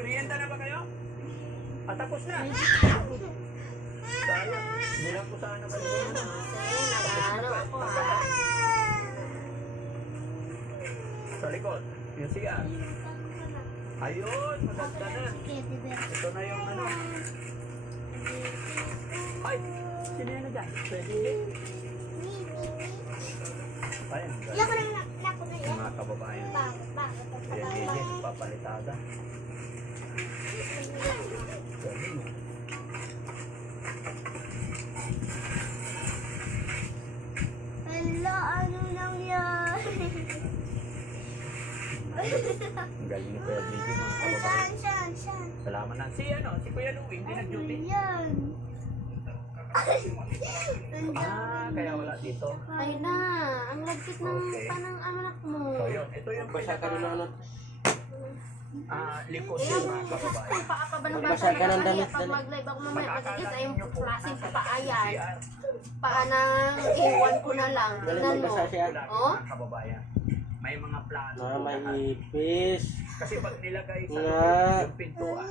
Nagmerienda na ba kayo? Tapos na. Sayang. Hindi lang po sana merienda. Nag-ano ako ha. Sa likod. Yung CR. Ayun, maganda na. Ito na yung ano. Ay, sino yan na dyan? Pwede din. Ayun, yung mga kababayan. Ayan, Gigi, papalitada. Galing mo. Hala, ano lang yan? Ang galing ni Kuya Gigi, mga kababayan. Saan? Salamat na. Si Kuya Louie, hindi nag-duty. Yan. Kaya wala dito. Ay na, ang lagkit ng Okay. panang anak mo. So yun, ito yung pinaka likod yung mga kababayan. Ay, paa pa ba ng Magbasa bata ka ng na damit, pag dali. mag-live ako mamaya, pagkikita yung nyo po, klaseng nasa paayan. CR. Paa nang iwan ko na lang. Dali, Tingnan mo. magbasa siya. Wala Oh? mga kababayan. May mga plano. Na may ipis. Kasi pag nilagay sa Nga. yung pintuan,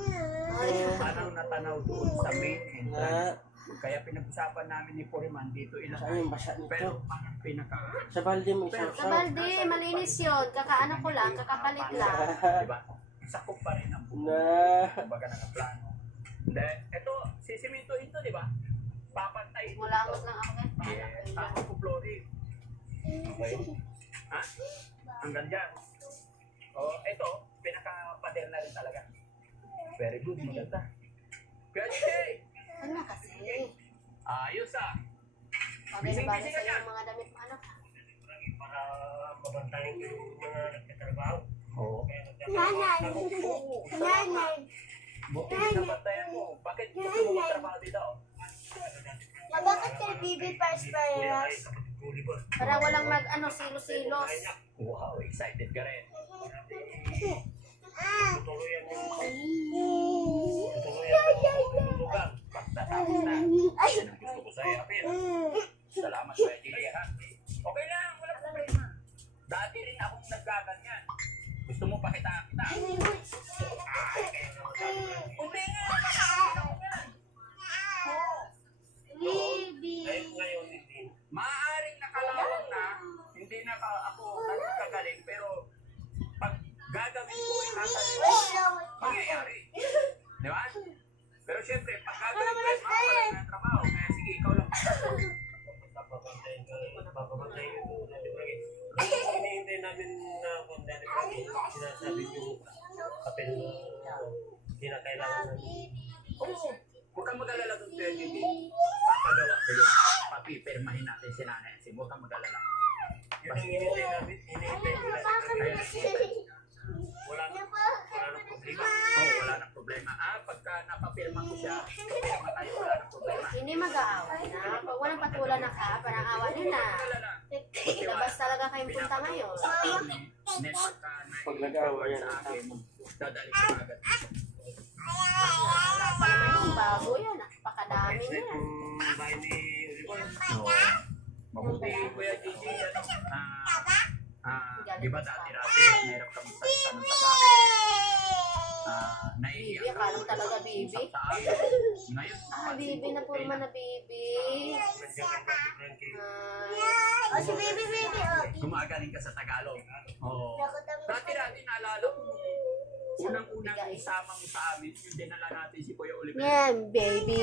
parang natanaw doon sa main Na, entrance. Kaya pinag-usapan namin ni Foreman dito saan ilagay. yung basa nito? Pero parang pinaka, Sa balde mo Sa isaw-saw. balde, malinis yun. Kakaano ko lang, kakapalit lang. diba? Sakop pa rin ang buong. Na, Kumbaga nakaplano. Then, ito, sisimintuhin to, di ba? Papantayin ito. Mulangot lang ako kahit paano. Yes, tapos po flooring. Okay. Ha? Hanggang dyan. Ito, pinaka-pader na rin talaga. Very good, maganda. Kaya Ano na kasi? ayos ah. Bagay na bagay sa'yo yung mga damit mo, anak. Para mabantayan yung mga nagtatrabaho. Oo. Nanay. Buti na bantayan mo. Bakit gusto mo magtrabaho dito? Bakit kay BB First Pareras? Para walang silo-silos. Wow, excited ka rin. Tuloyan yung Lugar, pagtatapos na. Yan ang gusto ko sa'yo, Apir. Salamat sa Gigi, ha? Okay lang, wala problema. Dati rin akong nagkaganyan. Gusto mo pakita kita? Hindi nga. BB. ngayon hindi. Maaaring nakalawang na, hindi na ako nagkagaling, pero pag gagawin ko, nasa mangyayari. Di ba? Pero syempre, pag gagawin ko, mawala na ng trabaho. Kaya sige, ikaw lang. Papabantayan yung hinihintay namin na kung dahil sinasabi yung papel na hindi na kailangan namin. Oo. Huwag kang mag-alala doon, Kuya Gigi. Papagawa ko yun. Papipirmahin natin si Nanay Asim. Huwag kang mag-alala. Yun ang hinihintay namin. Hinihintay nila. Kaya, Wala na problema. wala nang problema. Pagka napapirma ko siya, papirma tayo, wala nang problema. Hindi mag-aaway na. Pag walang patulan na ka, parang awa nila. Mag-alala. Labas talaga kayong punta ngayon. Pag nag-aaway yan. sa akin, dadali ko agad. Wala pa naman yung bago yan. Napakadami Next niya. yung bahay ni Ribon. Mabuti, Kuya Gigi, di ba dati-dati, mayroon kami salita ng Bibi, akala ko talaga bibi. sa amin. Ngayon, Bibi na purma na bibi. Si BB. gumagaling ka sa Tagalog. Oo. Dati-dati naalala ko nung unang-unang isama mo sa amin, yung dinala natin si Kuya Oliver. Yan, baby.